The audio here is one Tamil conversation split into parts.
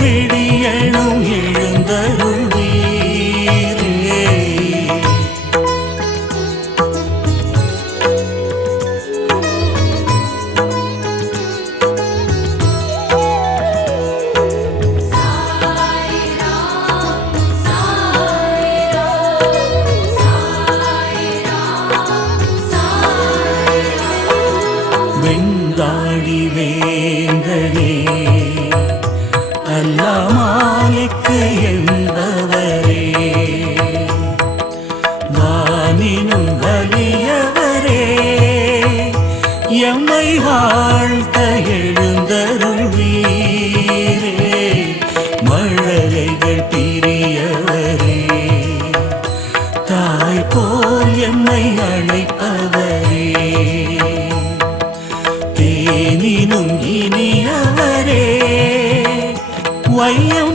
விழி നീനും ഇനിയവരെ വയ്യം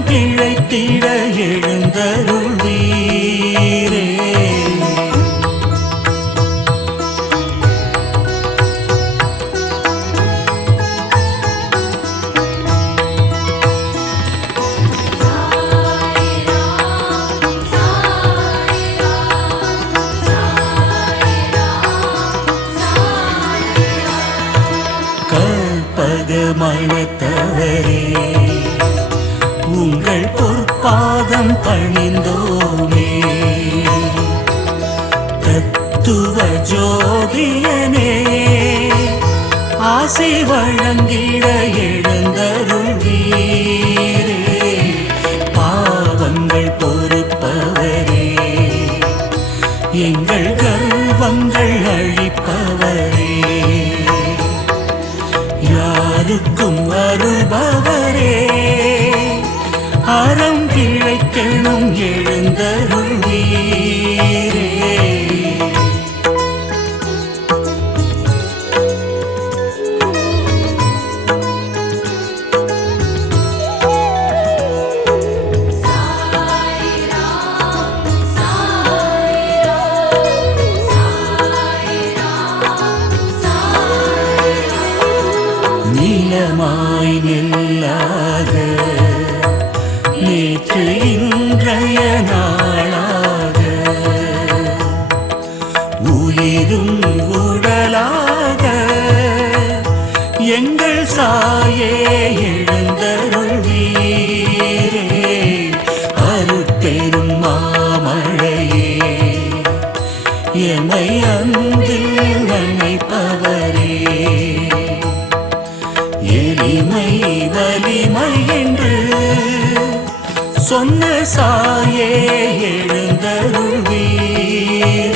儿儿一 மாமழையே என்னை அன்பில் நினைப்பவரே. எளிமை வலிமை என்று சொன்ன சாயே எழுந்தருள்வீர்.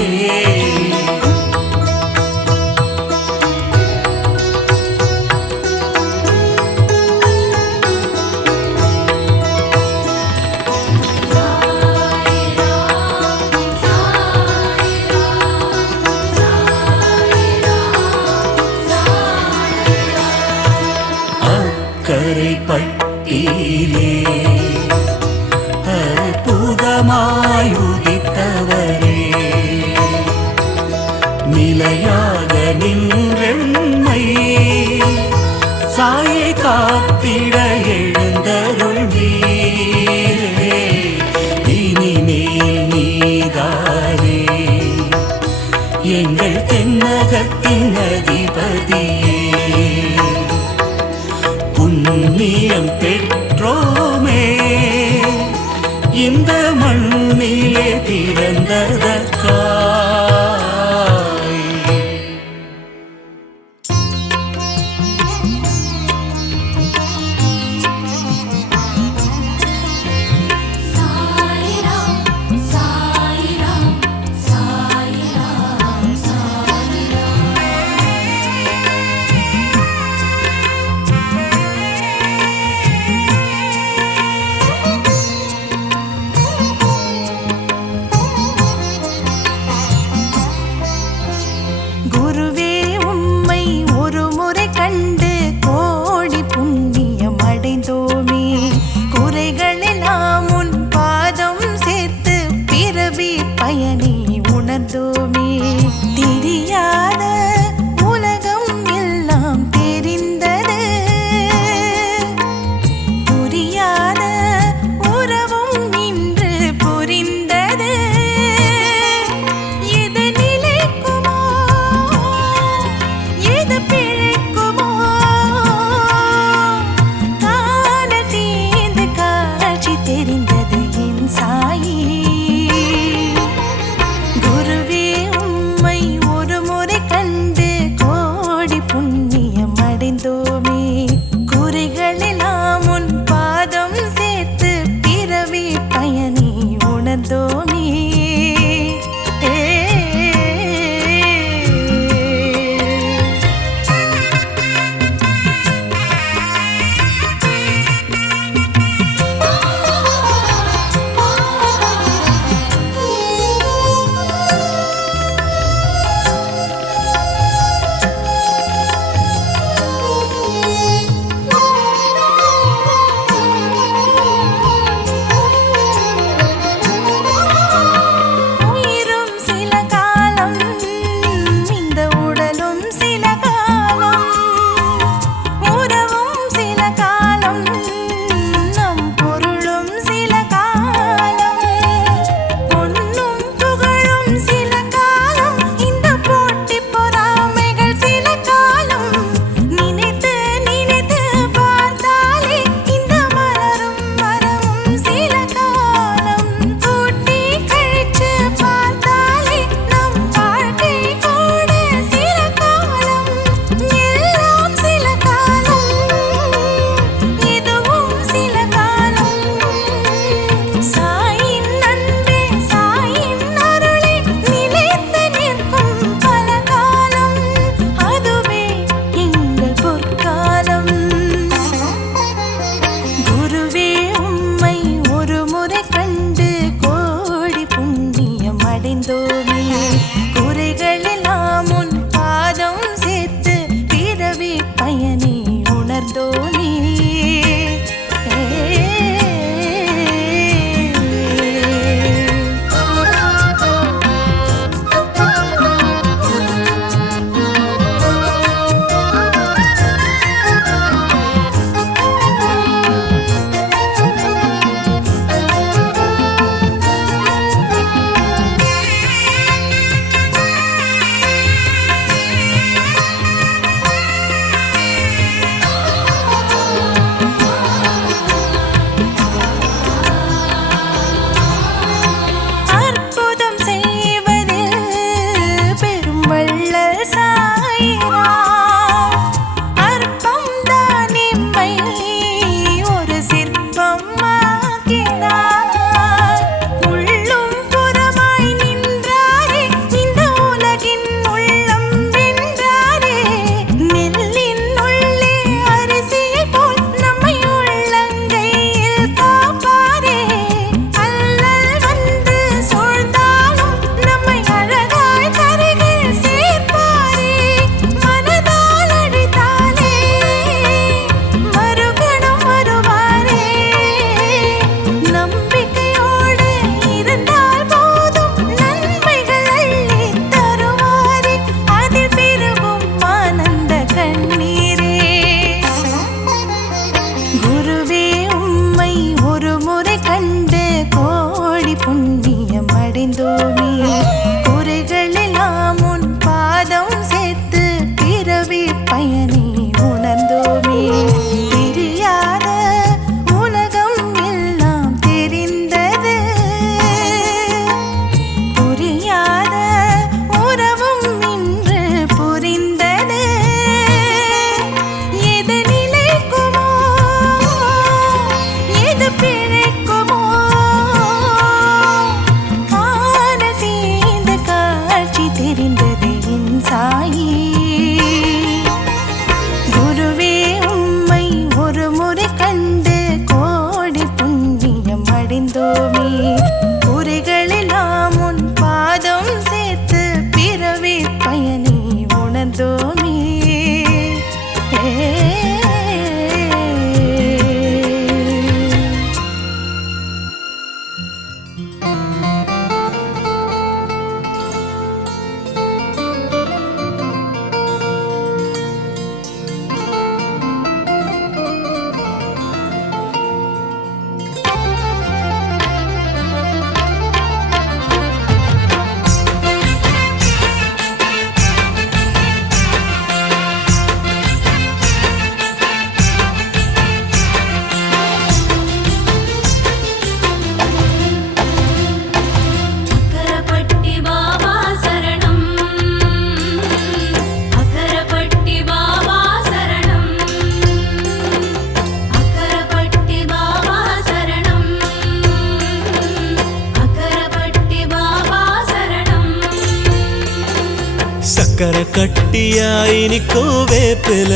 சக்கரை கட்டியாய் நிற்கும் வேப்பில.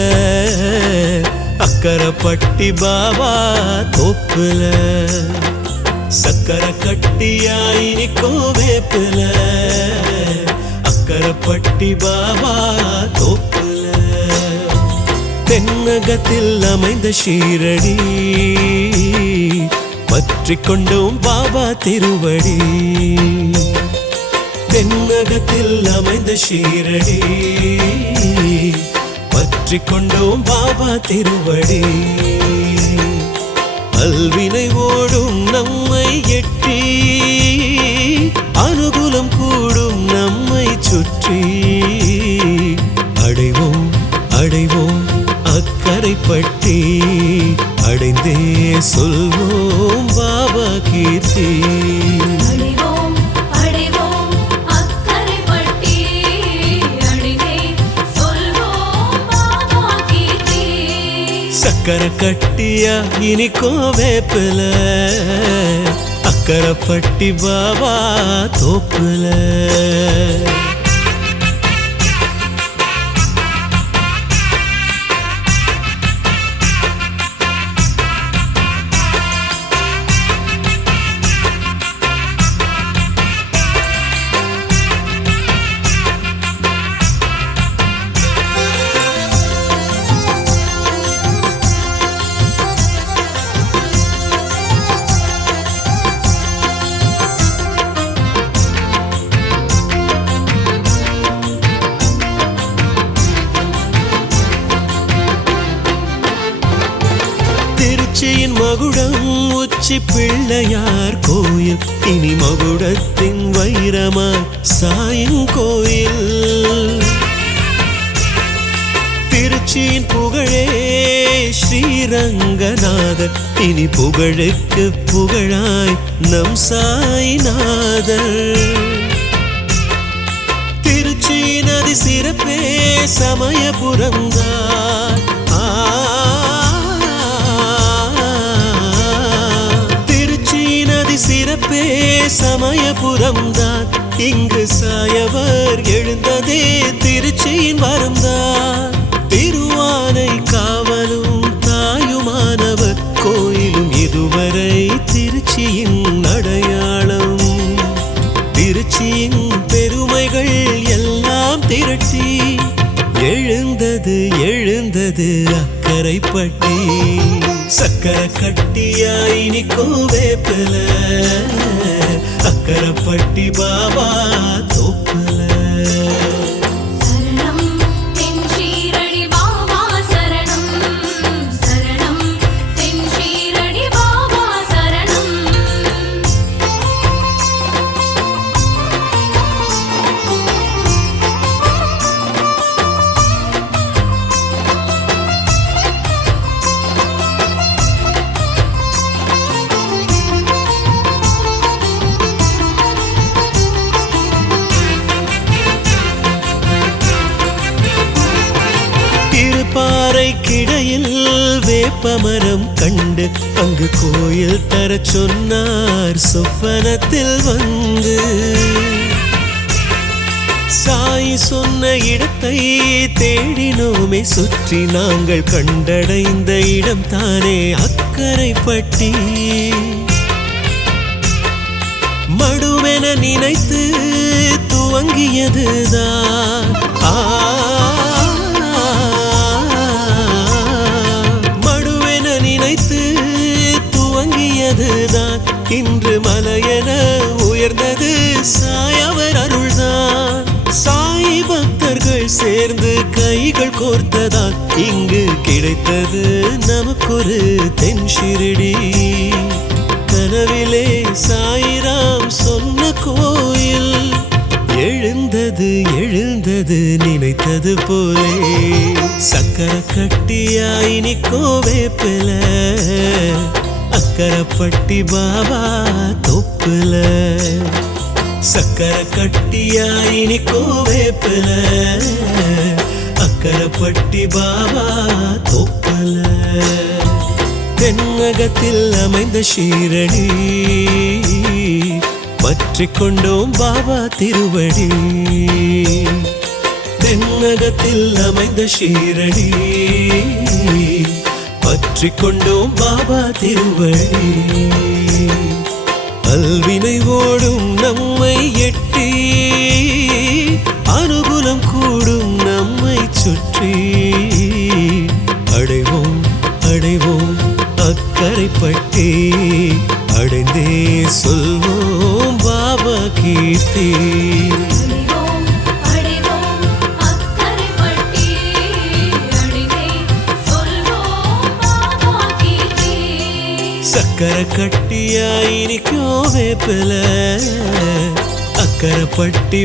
அக்கரை பட்டி பாபா தோப்புல. சக்கரை கட்டியாய் நிற்கும் வேப்பில. அக்கரை பட்டி பாபா தோப்புல. தென்னகத்தில் அமைந்த ஷீரடி. பற்றிக் கொண்டோம் பாபா திருவடி. தென்னகத்தில் அமைந்த ஷீரடி. பற்றி கொண்டோம் பாபா திருவடி. அல்வினை ஓடும் நம்மை எட்டி அனுகூலம் கூடும் நம்மை சுற்றி. அடைவோம் அடைவோம் அக்கறைப்பட்டி அடைந்தே சொல்வோம் பாபா கீர்த்தி. சக்கரை கட்டியா இனிக்கோ வேப்பில. அக்கறை பட்டி பாபா தோப்புல. உச்சி பிள்ளையார் கோயில் இனி மகுடத்தின் வைரமா சாயின் கோயில். திருச்சியின் புகழே ஸ்ரீரங்கநாதர் இனி புகழுக்கு புகழாய் நம் சாய்நாதர். திருச்சி நதி சிறப்பே சமயபுரம்தான். பிறப்பே சமயபுரம்தான். இங்கு சாயவர் எழுந்ததே திருச்சியின் வரம்தான். திருவானை காவலும் தாயுமானவர். கோயிலும் இதுவரை திருச்சியின் அடையாளம். திருச்சியின் பெருமைகள் எல்லாம் திரட்டி. எழுந்தது எழுந்தது அக்கரைப்பட்டி. சக்கர கட்டியாய் நிற்கும் வேப்பில. அக்கரப்பட்டி பாபா வேப்பமரம் கண்டு அங்கு கோயில் தர சொன்னார். சொப்பனத்தில் வந்து சாய் சொன்ன இடத்தை தேடினோமே. சுற்றி நாங்கள் கண்டடைந்த இடம் தானே அக்கரைப்பட்டி மடுவென நினைத்து துவங்கியதுதான். ஆ, மலையென உயர்ந்தது சாயவர் அருள்தான். சாய் பக்தர்கள் சேர்ந்து கைகள் கோர்த்ததால் இங்கு கிடைத்தது நமக்கொரு தென் ஷிரடி. கனவிலே சாயிராம் சொன்ன கோயில் எழுந்தது எழுந்தது நினைத்தது போலே. சக்கர கட்டியாய் நிக்கோ வேப்பில அக்கரைப்பட்டி பாபா தொப்புல. சக்கரை கட்டியாயினி நிக்கோ வேப்பில அக்கரைப்பட்டி பாபா தொப்புல. தென்னகத்தில் அமைந்த ஷீரடி. பற்றிக் கொண்டோம் பாபா திருவடி. தென்னகத்தில் அமைந்த ஷீரடி. பற்றி கொண்டோம் பாபா திருவழி அல்வினை ஓடும் நம்மை எட்டி அனுகூலம் கூடும் நம்மை சுற்றி. அடைவோம் அடைவோம் அக்கரைப்பட்டி. அடைந்தே சொல்வோம் பாபா கீர்த்தி. கட்டியாய் இனிக்கும் வேப்பில அக்கரை பட்டி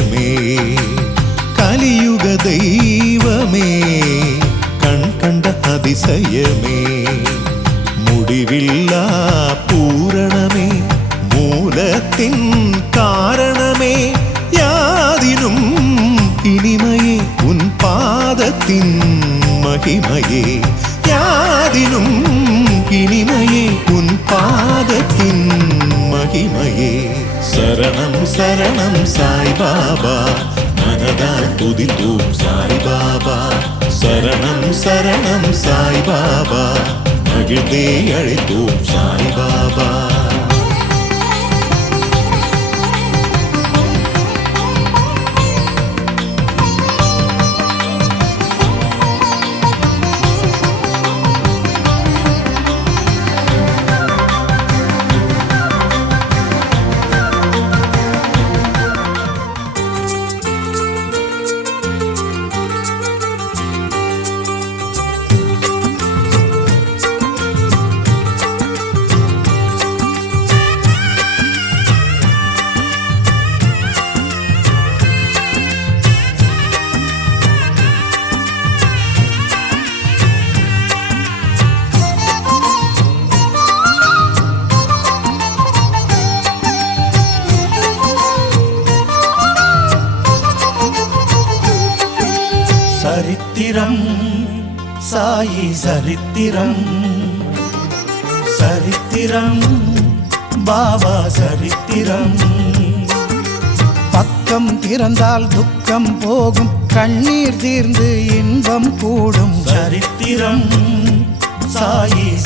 அதிசயமே கலியுக தெய்வமே கண் கண்ட அதிசயமே முடிவில்லா பூரணமே மூலத்தின் காரணமே யாதினும் இனிமையே உன் பாதத்தின் மகிமையே யாதினும் இனிமையே உன் பாதத்தின் மகிமையே சரணம் சரணம் சாய்பாபா மனதால் துதித்தோம் சாய்பாபா சரணம் சரணம் சாய்பாபா மகிழ்ந்தே அழைத்தோம் சாய்பாபா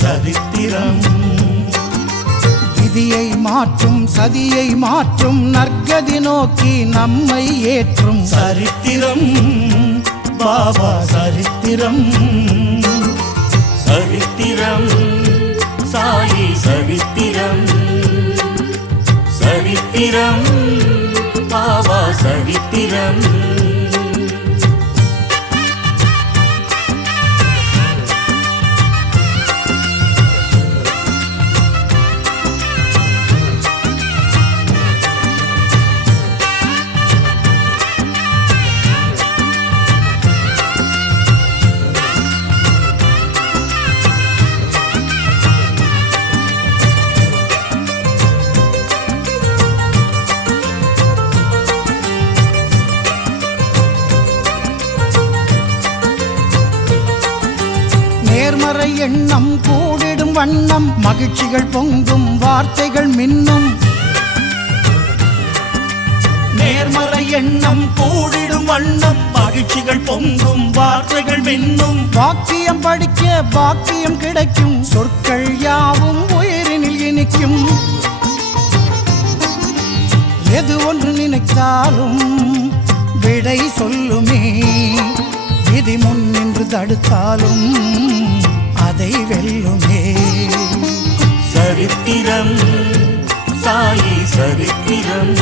சரித்திரம் விதியை மாற்றும் சதியை மாற்றும் நற்கதி நோக்கி நம்மை ஏற்றும். சரித்திரம் பாபா சரித்திரம். சரித்திரம் சாயி சரித்திரம். சரித்திரம் பாபா சரித்திரம். நேர்மறை எண்ணம் கூடிடும் வண்ணம் மகிழ்ச்சிகள் பொங்கும் வார்த்தைகள் மின்னும். நேர்மறை எண்ணம் கூடிடும் வண்ணம் மகிழ்ச்சிகள் பொங்கும் வார்த்தைகள் மின்னும். வாக்கியம் படிக்க பாக்கியம் கிடைக்கும் சொற்கள் யாவும் உயிரினில் இனிக்கும். எது ஒன்று நினைத்தாலும் விடை சொல்லுமே விதி முன் நின்று தடுத்தாலும் அதை வெல்லுமே. சரித்திரம் சாயி சரித்திரம்.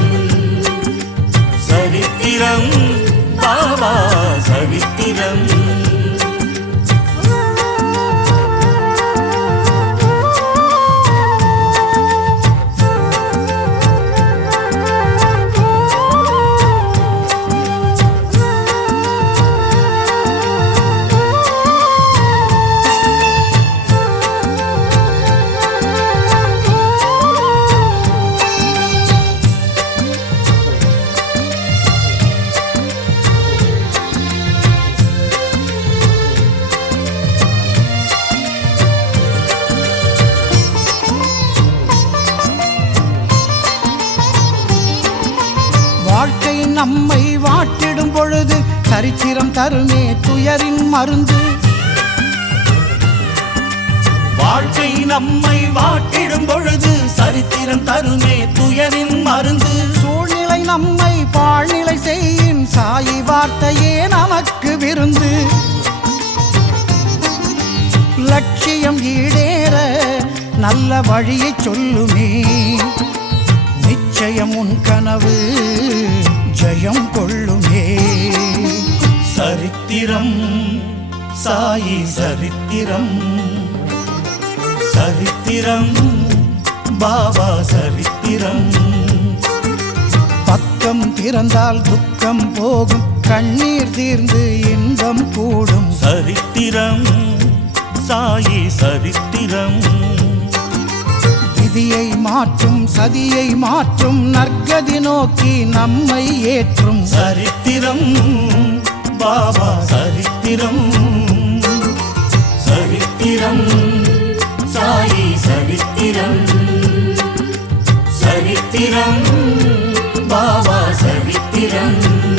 சரித்திரம் பாபா சரித்திரம். துயரின் வாழ்க்கை நம்மை வாட்டிடும் பொழுது சரித்திரம் தருமே துயரின் மருந்து. சூழ்நிலை நம்மை பாழ்நிலை செய்யும் சாயி வார்த்தையே நமக்கு விருந்து. லட்சியம் ஈடேற நல்ல வழியை சொல்லுமே. நிச்சயம் உன் கனவு ஜெயம் கொள்ளுமே. சரித்திரம் சாயி சரித்திரம். சரித்திரம் பாபா சரித்திரம். பக்கம் திறந்தால் துக்கம் போகும் கண்ணீர் தீர்ந்து இன்பம் கூடும். சரித்திரம் சாயி சரித்திரம். விதியை மாற்றும் சதியை மாற்றும் நற்கதி நோக்கி நம்மை ஏற்றும். சரித்திரம் பாபா சரித்திரம். சரித்திரம் சாயி சரித்திரம். சரித்திரம் பாபா சரித்திரம்.